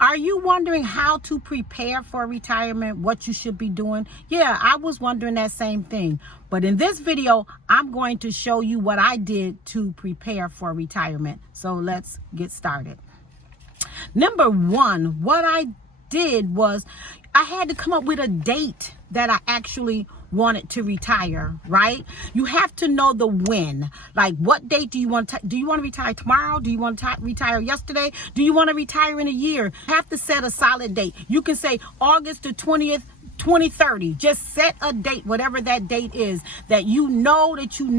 Are you wondering how to prepare for retirement, what you should be doing? Yeah, I was wondering that same thing. But in this video, I'm going to show you what I did to prepare for retirement. So let's get started. Number one, what I did was I had to come up with a date that I actually wanted to retire, right? You have to know the when. Like, what date do you want to retire tomorrow? Do you want to retire yesterday? Do you want to retire in a year? You have to set a solid date. You can say August the 20th, 2030. Just set a date, whatever that date is, that you know that you're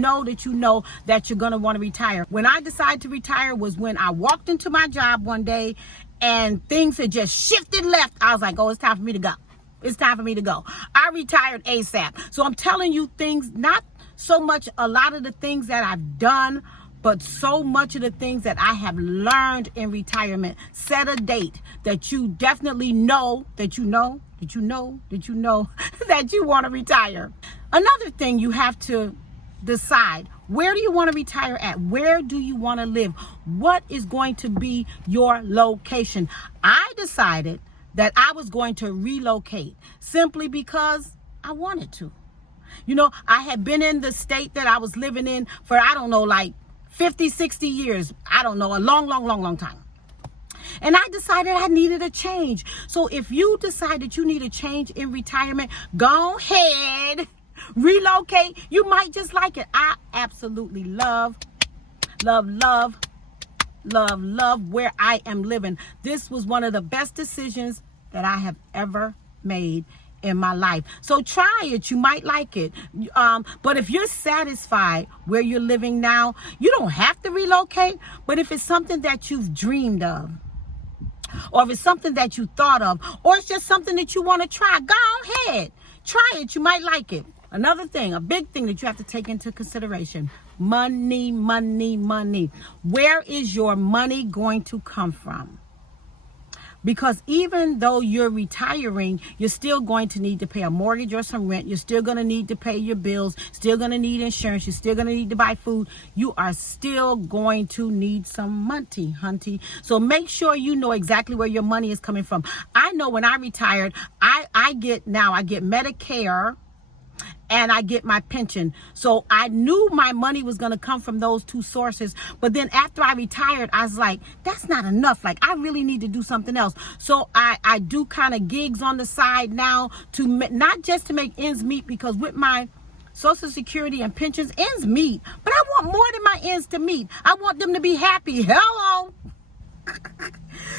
going to want to retire. When I decided to retire was when I walked into my job one day and things had just shifted left. I was like, oh, it's time for me to go. It's time for me to go. I retired ASAP. So I'm telling you things, not so much a lot of the things that I've done, but so much of the things that I have learned in retirement. Set a date that you definitely know that you want to retire. Another thing, you have to decide, where do you want to retire at? Where do you want to live? What is going to be your location? I decided that I was going to relocate simply because I wanted to. You know, I had been in the state that I was living in for, I don't know, like 50, 60 years. I don't know, a long time. And I decided I needed a change. So if you decide that you need a change in retirement, go ahead, relocate. You might just like it. I absolutely love where I am living. This was one of the best decisions that I have ever made in my life. So try it. You might like it. But if you're satisfied where you're living now, you don't have to relocate. But if it's something that you've dreamed of, or if it's something that you thought of, or it's just something that you want to try, go ahead. Try it. You might like it. Another thing, a big thing that you have to take into consideration: money. Where is your money going to come from? Because even though you're retiring, you're still going to need to pay a mortgage or some rent. You're still going to need to pay your bills, still going to need insurance. You're still going to need to buy food. You are still going to need some money, hunty. So make sure you know exactly where your money is coming from. I know when I retired, I get Medicare and I get my pension. So I knew my money was going to come from those two sources. But then after I retired, I was like, that's not enough. Like, I really need to do something else. So I do kind of gigs on the side now to not just to make ends meet, because with my Social Security and pensions, ends meet. But I want more than my ends to meet. I want them to be happy. Hello.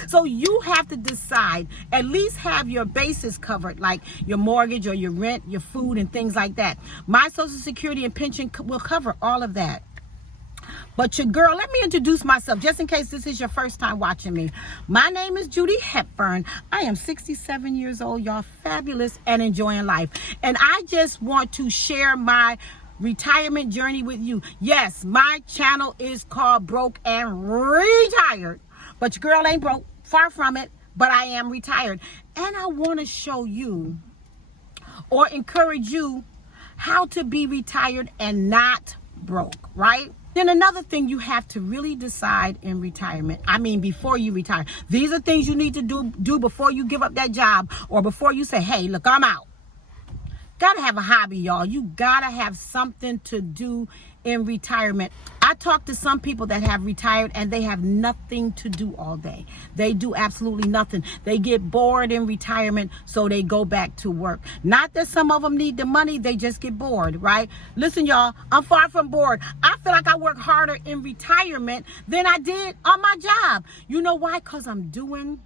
So you have to decide, at least have your bases covered, like your mortgage or your rent, your food, and things like that. My Social Security and pension will cover all of that. But your girl, let me introduce myself, just in case this is your first time watching me. My name is Judy Hepburn. I am 67 years old, y'all, fabulous and enjoying life. And I just want to share my retirement journey with you. Yes, my channel is called Broke and Retired. But your girl ain't broke, far from it, but I am retired. And I want to show you or encourage you how to be retired and not broke, right? Then another thing you have to really decide in retirement, before you retire. These are things you need to do before you give up that job, or before you say, hey, look, I'm out. Gotta have a hobby, y'all. You gotta have something to do in retirement. I talk to some people that have retired and they have nothing to do all day. They do absolutely nothing. They get bored in retirement, so they go back to work. Not that some of them need the money, they just get bored, right? Listen, y'all, I'm far from bored. I feel like I work harder in retirement than I did on my job. You know why? Because I'm doing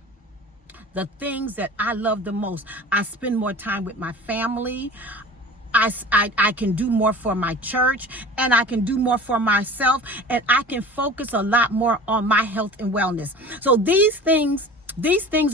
the things that I love the most. I spend more time with my family. I can do more for my church, and I can do more for myself, and I can focus a lot more on my health and wellness. So these things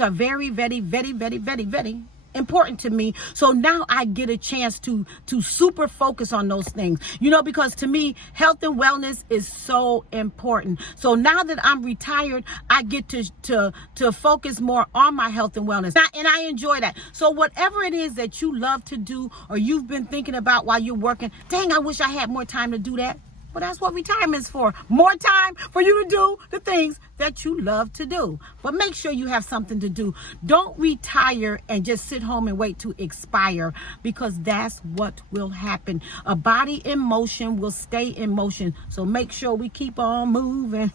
are very, very, very, very, very, very important to me. So now I get a chance to super focus on those things, because to me, health and wellness is so important. So now that I'm retired, I get to focus more on my health and wellness, and I enjoy that. So whatever it is that you love to do, or you've been thinking about while you're working, dang, I wish I had more time to do that. Well, that's what retirement's for. More time for you to do the things that you love to do. But make sure you have something to do. Don't retire and just sit home and wait to expire, because that's what will happen. A body in motion will stay in motion. So make sure we keep on moving.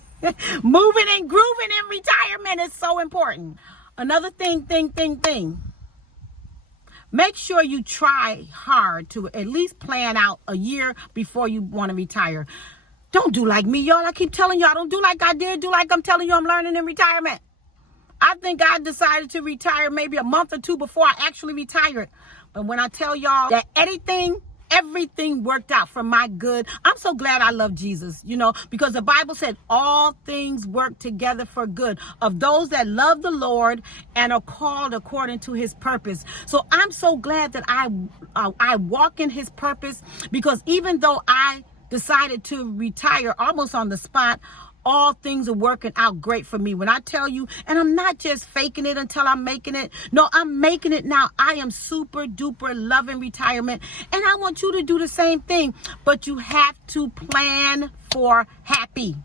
Moving and grooving in retirement is so important. Another thing. Make sure you try hard to at least plan out a year before you want to retire. Don't do like me, y'all. I keep telling y'all, don't do like I did. Do like I'm telling you I'm learning in retirement. I think I decided to retire maybe a month or two before I actually retired. But when I tell y'all that everything worked out for my good, I'm so glad I love Jesus, because the Bible said all things work together for good of those that love the Lord and are called according to his purpose. So I'm so glad that I walk in his purpose, because even though I decided to retire almost on the spot, all things are working out great for me. When I tell you, and I'm not just faking it until I'm making it. No, I'm making it now. I am super duper loving retirement. And I want you to do the same thing. But you have to plan for happy.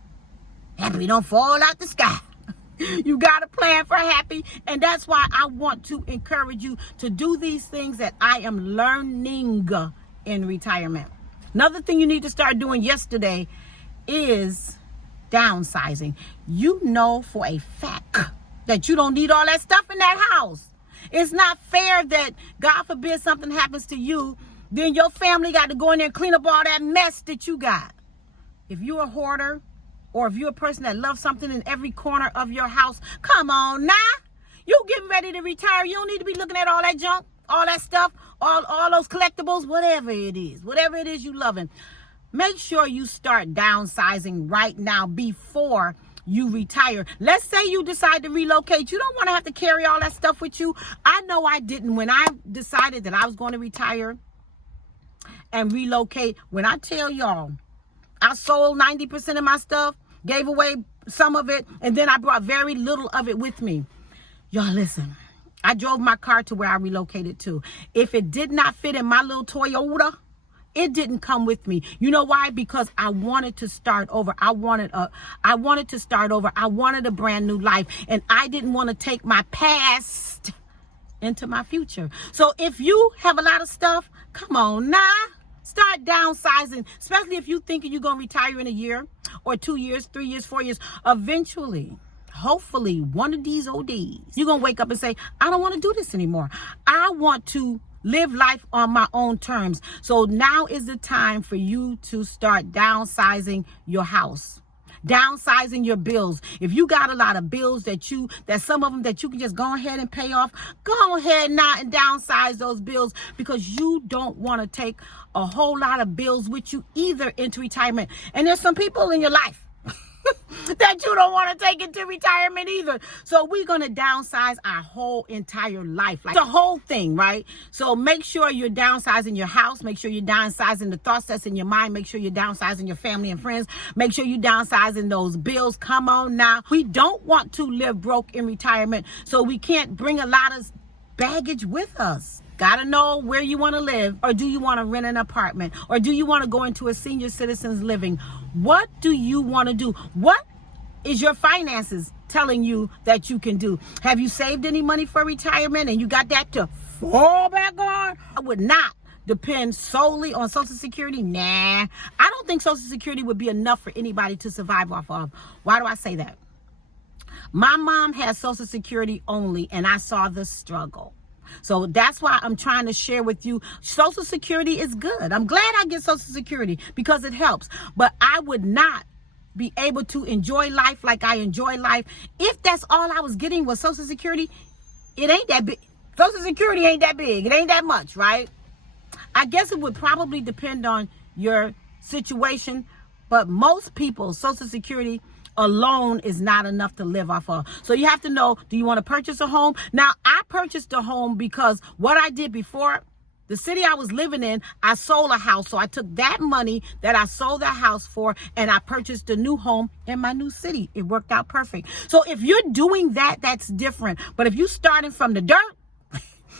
Happy don't fall out the sky. You got to plan for happy. And that's why I want to encourage you to do these things that I am learning in retirement. Another thing you need to start doing yesterday is downsizing. You know for a fact that you don't need all that stuff in that house. It's not fair that, God forbid, something happens to you, then your family got to go in there and clean up all that mess that you got. If you're a hoarder, or if you're a person that loves something in every corner of your house, come on now. You getting ready to retire. You don't need to be looking at all that junk, all that stuff, all those collectibles, whatever it is you loving. Make sure you start downsizing right now before you retire. Let's say you decide to relocate. You don't want to have to carry all that stuff with you. I know I didn't when I decided that I was going to retire and relocate. When I tell y'all, I sold 90% of my stuff, gave away some of it, and then I brought very little of it with me. Y'all listen, I drove my car to where I relocated to. If it did not fit in my little Toyota, it didn't come with me. You know why? Because I wanted to start over. I wanted to start over. I wanted a brand new life. And I didn't want to take my past into my future. So if you have a lot of stuff, come on now. Start downsizing, especially if you're thinking you're going to retire in a year or 2 years, 3 years, 4 years. Eventually, hopefully, one of these ODs, you're going to wake up and say, I don't want to do this anymore. I want to live life on my own terms. So now is the time for you to start downsizing your house, downsizing your bills. If you got a lot of bills that some of them that you can just go ahead and pay off, go ahead now and downsize those bills, because you don't want to take a whole lot of bills with you either into retirement. And there's some people in your life that you don't want to take into retirement either. So we're going to downsize our whole entire life, like the whole thing, right? So make sure you're downsizing your house. Make sure you're downsizing the thoughts that's in your mind. Make sure you're downsizing your family and friends. Make sure you're downsizing those bills. Come on now. We don't want to live broke in retirement, so we can't bring a lot of baggage with us. Gotta know where you want to live, or do you want to rent an apartment, or do you want to go into a senior citizens living? What do you want to do? What is your finances telling you that you can do? Have you saved any money for retirement and you got that to fall back on? I would not depend solely on Social Security. Nah, I don't think Social Security would be enough for anybody to survive off of. Why do I say that? My mom has Social Security only, and I saw the struggle. So that's why I'm trying to share with you. Social Security is good. I'm glad I get Social Security because it helps. But I would not be able to enjoy life like I enjoy life if that's all I was getting was Social Security. It ain't that big. Social Security ain't that big. It ain't that much, right? I guess it would probably depend on your situation. But most people, Social Security alone is not enough to live off of. So you have to know, do you want to purchase a home? Now, I purchased a home because what I did before, the city I was living in, I sold a house. So I took that money that I sold that house for, and I purchased a new home in my new city. It worked out perfect. So if you're doing that, that's different. But if you're starting from the dirt,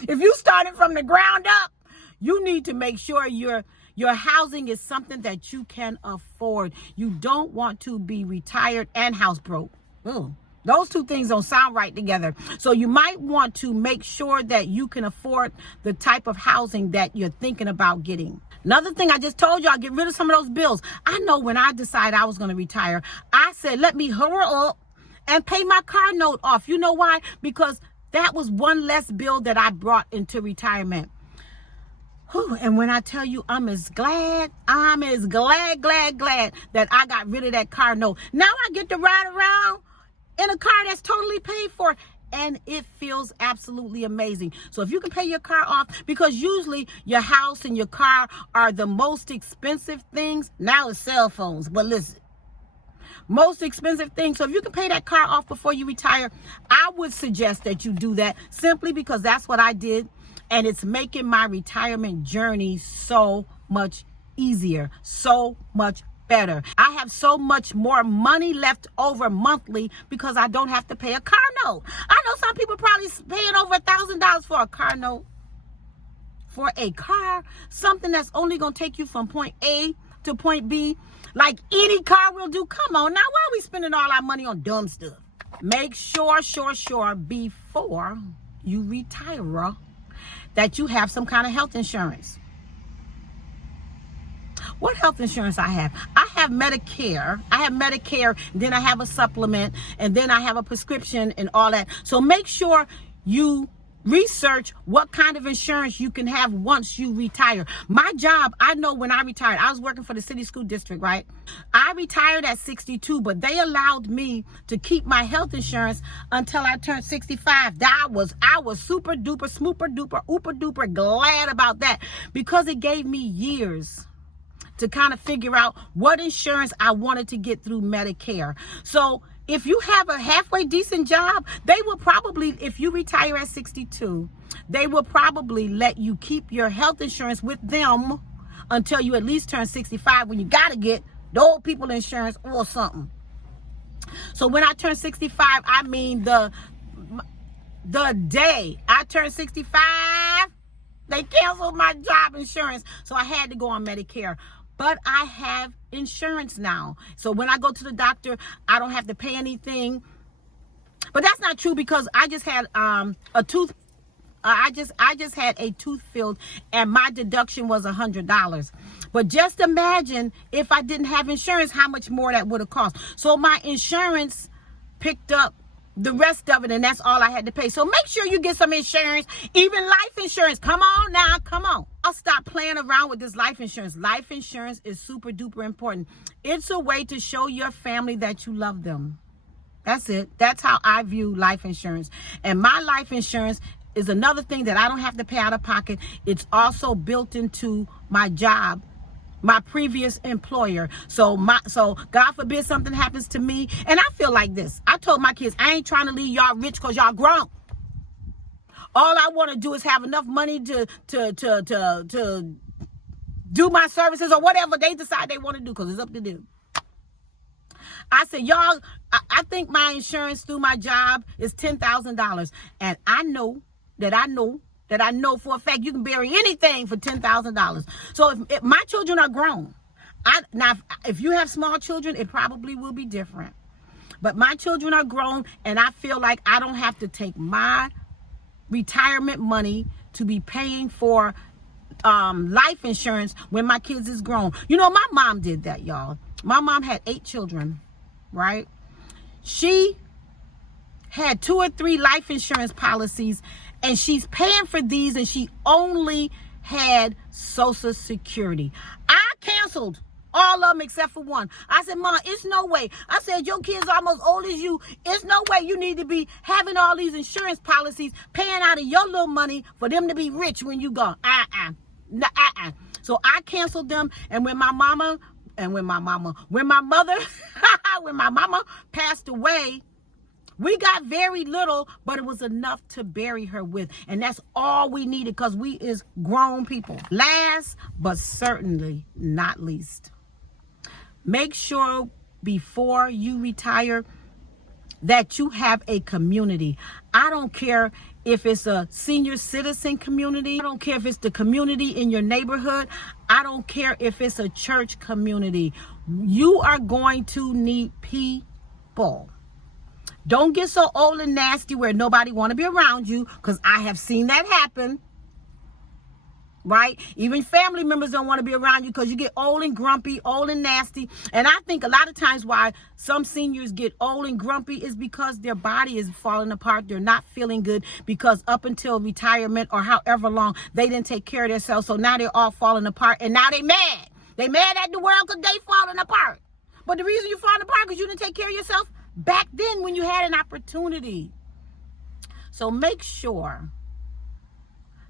if you're starting from the ground up, you need to make sure you're Your housing is something that you can afford. You don't want to be retired and house broke. Ooh. Those two things don't sound right together. So you might want to make sure that you can afford the type of housing that you're thinking about getting. Another thing I just told y'all, get rid of some of those bills. I know when I decided I was going to retire, I said, let me hurry up and pay my car note off. You know why? Because that was one less bill that I brought into retirement. Whew, and when I tell you, I'm as glad that I got rid of that car note. Now I get to ride around in a car that's totally paid for, and it feels absolutely amazing. So if you can pay your car off, because usually your house and your car are the most expensive things. Now it's cell phones, but listen, most expensive things. So if you can pay that car off before you retire, I would suggest that you do that, simply because that's what I did, and it's making my retirement journey so much easier, so much better. I have so much more money left over monthly because I don't have to pay a car note. I know some people probably paying over $1,000 for a car note. For a car, something that's only going to take you from point A to point B, like any car will do. Come on now, why are we spending all our money on dumb stuff? Make sure before you retire that you have some kind of health insurance. What health insurance I have? I have Medicare. Then I have a supplement, and then I have a prescription and all that. So make sure you research what kind of insurance you can have once you retire. My job, I know when I retired, I was working for the city school district, right? I retired at 62, but they allowed me to keep my health insurance until I turned 65. I was super duper, smooper duper, ooper duper glad about that, because it gave me years to kind of figure out what insurance I wanted to get through Medicare. So if you have a halfway decent job, they will probably, if you retire at 62, they will probably let you keep your health insurance with them until you at least turn 65, when you got to get the old people insurance or something. So when I turned 65, I mean the day I turned 65, they canceled my job insurance. So I had to go on Medicare. But I have insurance now. So when I go to the doctor, I don't have to pay anything. But that's not true, because I just had a tooth. I just had a tooth filled, and my deduction was $100. But just imagine if I didn't have insurance, how much more that would have cost. So my insurance picked up the rest of it, and that's all I had to pay. So make sure you get some insurance, even life insurance. Come on now, come on. I'll stop playing around with this life insurance. Life insurance is super duper important. It's a way to show your family that you love them. That's it. That's how I view life insurance. And my life insurance is another thing that I don't have to pay out of pocket. It's also built into my job, my previous employer. So God forbid something happens to me. And I feel like this. I told my kids, I ain't trying to leave y'all rich because y'all grown. All I want to do is have enough money to do my services or whatever they decide they want to do, because it's up to them. I said, y'all, I think my insurance through my job is $10,000. And I know for a fact you can bury anything for $10,000. So if my children are grown, if you have small children, it probably will be different. But my children are grown, and I feel like I don't have to take my retirement money to be paying for life insurance when my kids is grown. You know, my mom did that, y'all. My mom had 8 children, right? She had 2 or 3 life insurance policies, and she's paying for these, and she only had Social Security. I canceled all of them except for one. I said, Mom, it's no way. I said, your kids are almost old as you. It's no way you need to be having all these insurance policies, paying out of your little money for them to be rich when you go. So I canceled them. And when my mother passed away, we got very little, but it was enough to bury her with. And that's all we needed, because we is grown people. Last, but certainly not least, make sure before you retire that you have a community. I don't care if it's a senior citizen community. I don't care if it's the community in your neighborhood. I don't care if it's a church community. You are going to need people. Don't get so old and nasty where nobody want to be around you, because I have seen that happen. Right? Even family members don't want to be around you because you get old and grumpy, old and nasty. And I think a lot of times why some seniors get old and grumpy is because their body is falling apart. They're not feeling good because up until retirement or however long, they didn't take care of themselves. So now they're all falling apart, and now they mad. They mad at the world because they falling apart. But the reason you're falling apart is because you didn't take care of yourself back then when you had an opportunity. So make sure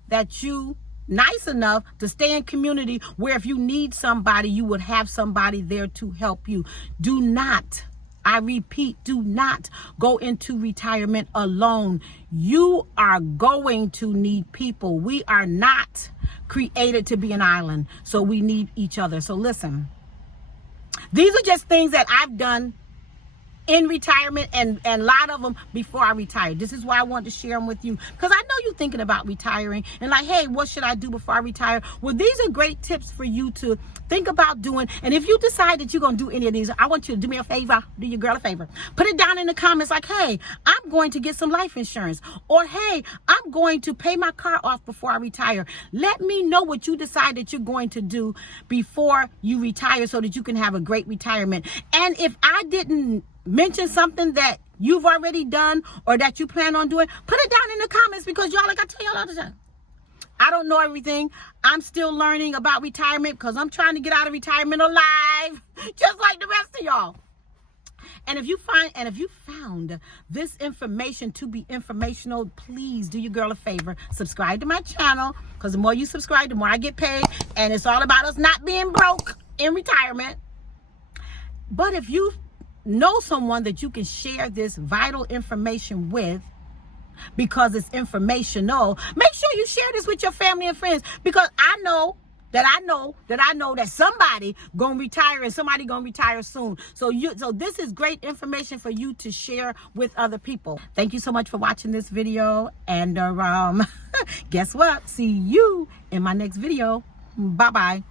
that you nice enough to stay in community where if you need somebody, you would have somebody there to help you. Do not, I repeat, do not go into retirement alone. You are going to need people. We are not created to be an island, so we need each other. So listen, these are just things that I've done in retirement, and a lot of them before I retired. This is why I wanted to share them with you, because I know you're thinking about retiring and like, hey, what should I do before I retire? Well, these are great tips for you to think about doing. And if you decide that you're going to do any of these, I want you to do me a favor, do your girl a favor. Put it down in the comments like, hey, I'm going to get some life insurance, or hey, I'm going to pay my car off before I retire. Let me know what you decide that you're going to do before you retire so that you can have a great retirement. And if I didn't mention something that you've already done or that you plan on doing, put it down in the comments, because y'all, like I tell y'all all the time, I don't know everything. I'm still learning about retirement because I'm trying to get out of retirement alive, just like the rest of y'all. And if you found this information to be informational, please do your girl a favor. Subscribe to my channel, because the more you subscribe, the more I get paid. And it's all about us not being broke in retirement. But if you know someone that you can share this vital information with, because it's informational, make sure you share this with your family and friends, because I know that somebody gonna retire, and somebody gonna retire soon. So this is great information for you to share with other people. Thank you so much for watching this video, and guess what? See you in my next video. Bye bye.